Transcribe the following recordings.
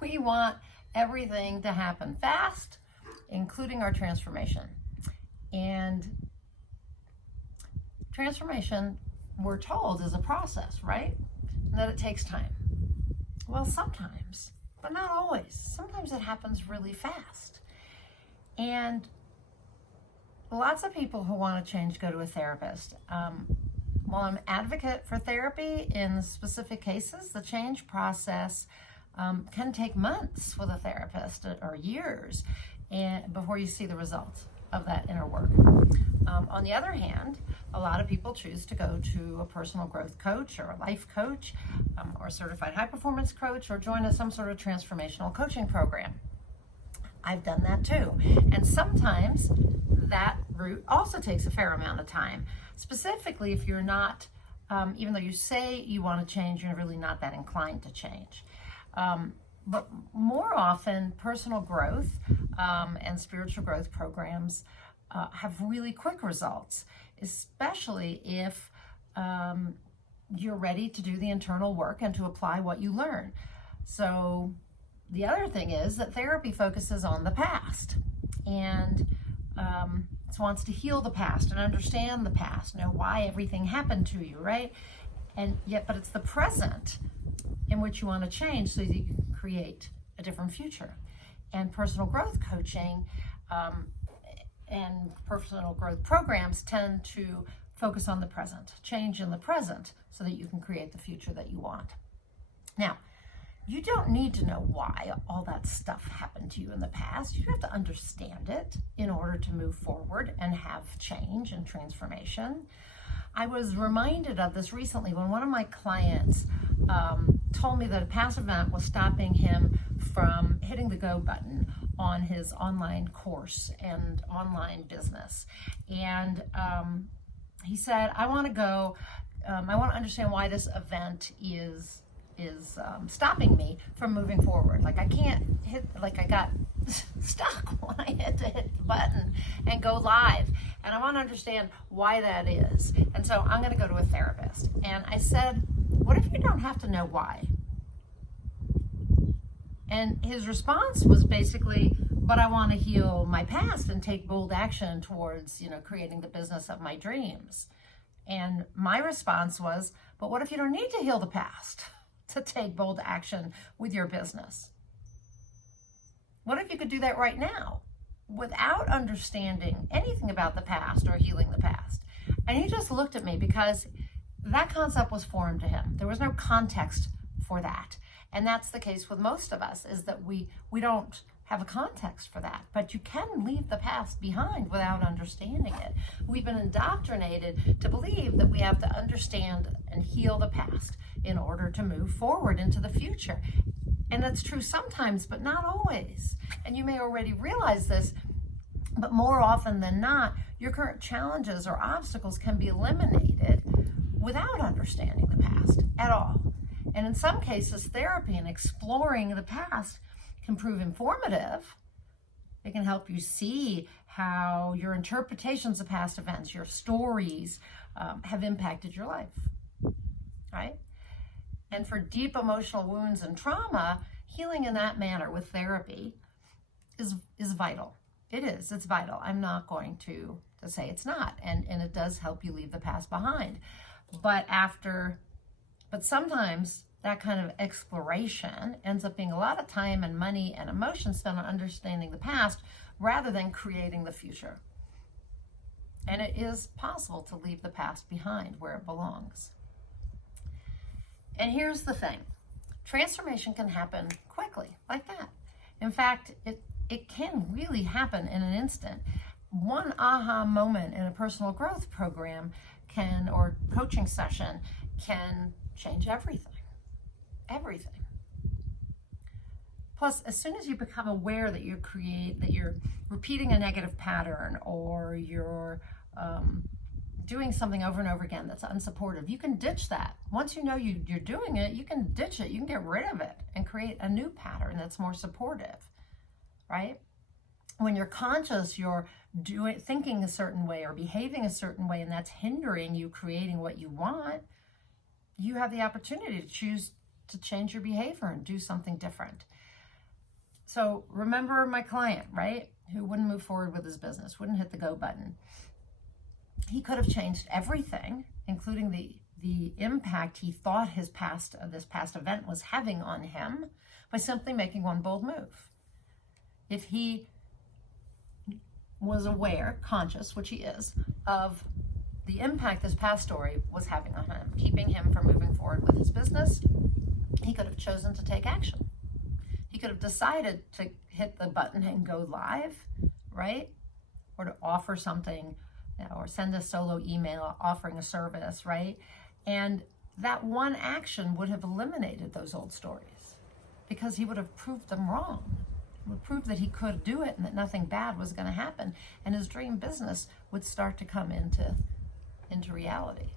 We want everything to happen fast, including our transformation. And transformation, we're told, is a process, right? And that it takes time. Well, sometimes, but not always. Sometimes it happens really fast. And lots of people who want to change go to a therapist. While I'm an advocate for therapy in specific cases, the change process can take months with a therapist or years before you see the results of that inner work. On the other hand, a lot of people choose to go to a personal growth coach or a life coach or a certified high performance coach or join some sort of transformational coaching program. I've done that too. And sometimes that route also takes a fair amount of time, specifically if you're not, even though you say you want to change, you're really not that inclined to change. But more often, personal growth and spiritual growth programs have really quick results, especially if you're ready to do the internal work and to apply what you learn. So the other thing is that therapy focuses on the past and it wants to heal the past and understand the past, know why everything happened to you, right? And yet, but it's the present in which you want to change so that you can create a different future. And personal growth coaching and personal growth programs tend to focus on the present, change in the present so that you can create the future that you want. Now, you don't need to know why all that stuff happened to you in the past. You have to understand it in order to move forward and have change and transformation. I was reminded of this recently when one of my clients told me that a past event was stopping him from hitting the go button on his online course and online business. And he said, I want to go, I want to understand why this event is stopping me from moving forward. Like I can't hit, like I got stuck when I had to hit the button and go live. And I want to understand why that is. And so I'm going to go to a therapist. And I said, what if you don't have to know why? And his response was basically, but I want to heal my past and take bold action towards, creating the business of my dreams. And my response was, but what if you don't need to heal the past to take bold action with your business? What if you could do that right now without understanding anything about the past or healing the past? And he just looked at me because that concept was foreign to him. There was no context for that. And that's the case with most of us, is that we don't have a context for that. But you can leave the past behind without understanding it. We've been indoctrinated to believe that we have to understand and heal the past in order to move forward into the future. And that's true sometimes, but not always. And you may already realize this, but more often than not, your current challenges or obstacles can be eliminated without understanding the past at all. And in some cases, therapy and exploring the past can prove informative. It can help you see how your interpretations of past events, your stories, have impacted your life, right? And for deep emotional wounds and trauma, healing in that manner with therapy is vital. It is. It's vital. I'm not going to say it's not. And it does help you leave the past behind. But sometimes that kind of exploration ends up being a lot of time and money and emotion spent on understanding the past rather than creating the future. And it is possible to leave the past behind where it belongs. And here's the thing. Transformation can happen quickly, like that. In fact, it can really happen in an instant. One aha moment in a personal growth program or coaching session can change everything. Everything. Plus, as soon as you become aware that you're repeating a negative pattern or you're doing something over and over again that's unsupportive, you can ditch that. Once you know you're doing it, you can ditch it. You can get rid of it and create a new pattern that's more supportive, right? When you're conscious, you're thinking a certain way or behaving a certain way, and that's hindering you creating what you want, you have the opportunity to choose to change your behavior and do something different. So remember my client, right? Who wouldn't move forward with his business, wouldn't hit the go button. He could have changed everything, including the impact he thought this past event was having on him, by simply making one bold move. If he was aware, conscious, which he is, of the impact this past story was having on him, keeping him from moving forward with his business, he could have chosen to take action. He could have decided to hit the button and go live, right? Or to offer something, or send a solo email offering a service, right? And that one action would have eliminated those old stories, because he would have proved them wrong. It would prove that he could do it and that nothing bad was going to happen. And his dream business would start to come into reality.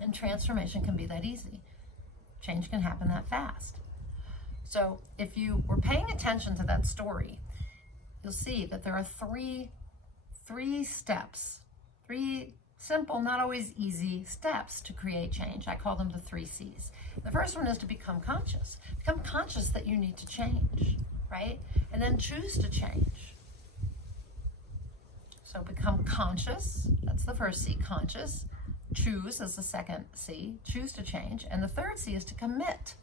And transformation can be that easy. Change can happen that fast. So if you were paying attention to that story, you'll see that there are three steps, three simple, not always easy steps to create change. I call them the 3 C's. The first one is to become conscious. Become conscious that you need to change, right? And then choose to change. So become conscious, that's the first C, conscious. Choose is the second C, choose to change. And the third C is to commit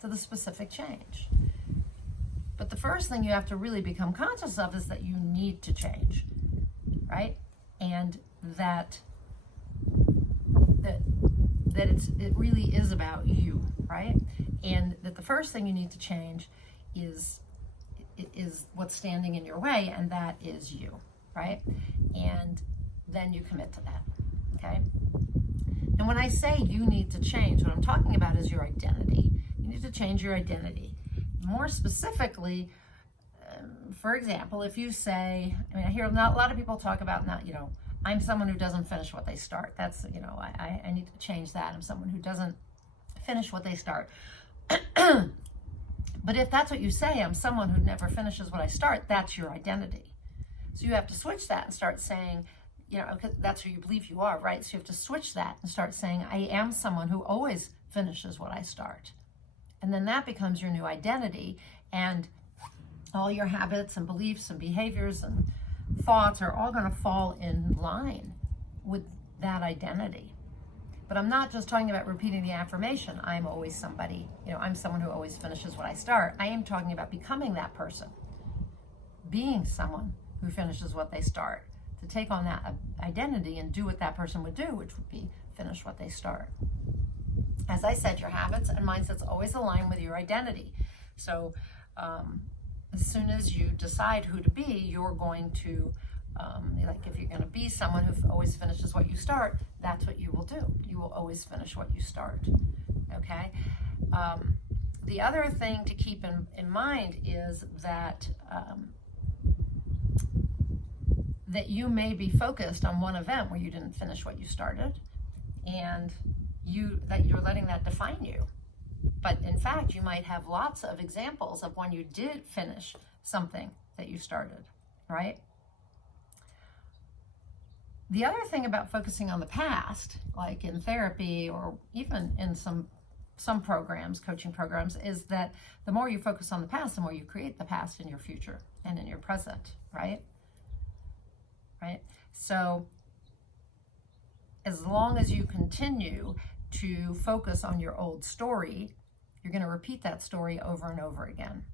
to the specific change. But the first thing you have to really become conscious of is that you need to change, right? And that it really is about you, right? And that the first thing you need to change is what's standing in your way, and that is you, right? And then you commit to that, okay? And when I say you need to change, what I'm talking about is your identity. You need to change your identity. More specifically, for example, if you say, I hear a lot of people talk about, I'm someone who doesn't finish what they start. That's, I need to change that. I'm someone who doesn't finish what they start. But if that's what you say, I'm someone who never finishes what I start, that's your identity. So you have to switch that and start saying, because that's who you believe you are, right? So you have to switch that and start saying, I am someone who always finishes what I start. And then that becomes your new identity, and all your habits and beliefs and behaviors and thoughts are all going to fall in line with that identity. But I'm not just talking about repeating the affirmation, I'm always somebody, I'm someone who always finishes what I start. I am talking about becoming that person, being someone who finishes what they start, to take on that identity and do what that person would do, which would be finish what they start. As I said, your habits and mindsets always align with your identity. So as soon as you decide who to be, you're going to, if you're going to be someone who always finishes what you start, that's what you will do. You will always finish what you start, okay? The other thing to keep in mind is that that you may be focused on one event where you didn't finish what you started, and that you're letting that define you. But in fact, you might have lots of examples of when you did finish something that you started, right? The other thing about focusing on the past, like in therapy or even in some programs, coaching programs, is that the more you focus on the past, the more you create the past in your future and in your present, right? Right? So as long as you continue to focus on your old story, you're going to repeat that story over and over again.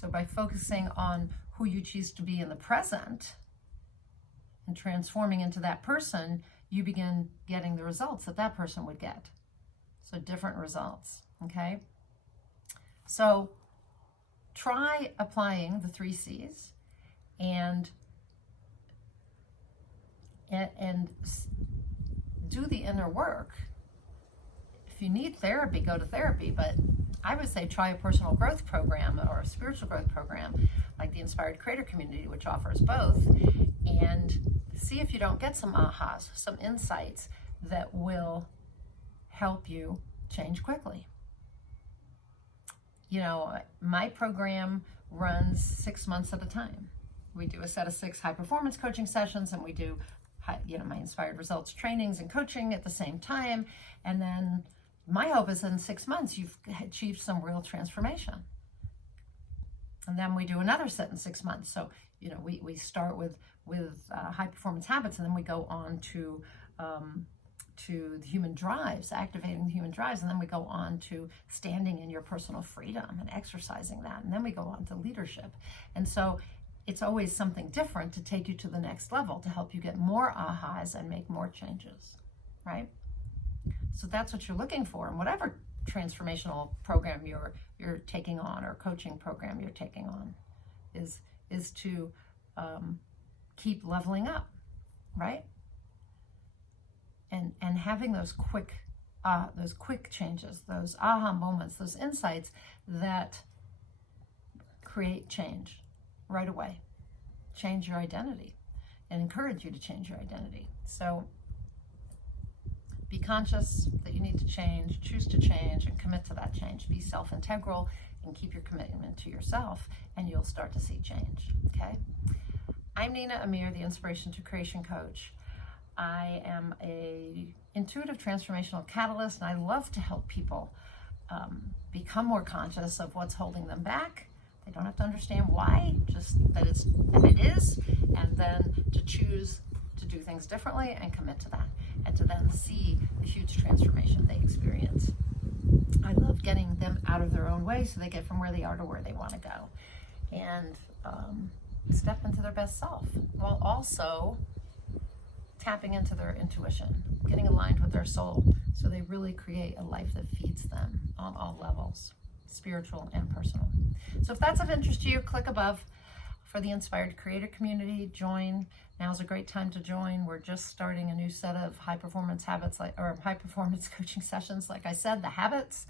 So by focusing on who you choose to be in the present and transforming into that person, you begin getting the results that person would get. So different results, okay? So try applying the 3 C's and do the inner work. If you need therapy, go to therapy, but I would say try a personal growth program or a spiritual growth program like the Inspired Creator Community, which offers both, and see if you don't get some ahas, some insights that will help you change quickly. My program runs 6 months at a time. We do a set of 6 high performance coaching sessions, and we do my Inspired Results trainings and coaching at the same time. And then my hope is in 6 months, you've achieved some real transformation. And then we do another set in 6 months. So, we start with high performance habits, and then we go on to the human drives, activating the human drives, and then we go on to standing in your personal freedom and exercising that, and then we go on to leadership. And so it's always something different to take you to the next level, to help you get more ahas and make more changes, right? So that's what you're looking for, and whatever transformational program you're taking on, or coaching program you're taking on, is to keep leveling up, right? And having those quick changes, those aha moments, those insights that create change right away, change your identity, and encourage you to change your identity. So be conscious that you need to change, choose to change, and commit to that change. Be self-integral and keep your commitment to yourself, and you'll start to see change, okay? I'm Nina Amir, the Inspiration to Creation Coach. I am a intuitive transformational catalyst, and I love to help people become more conscious of what's holding them back. They don't have to understand why, just that it is, and then to choose to do things differently and commit to that, and to then see the huge transformation they experience. I love getting them out of their own way so they get from where they are to where they want to go, and step into their best self, while also tapping into their intuition, getting aligned with their soul, so they really create a life that feeds them on all levels, spiritual and personal. So if that's of interest to you, click above for the Inspired Creator Community. Join. Now's a great time to join. We're just starting a new set of high performance habits, high performance coaching sessions. Like I said, the habits,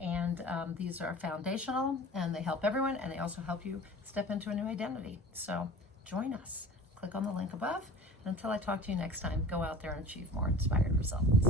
and these are foundational, and they help everyone, and they also help you step into a new identity. So join us. Click on the link above. And until I talk to you next time, go out there and achieve more inspired results.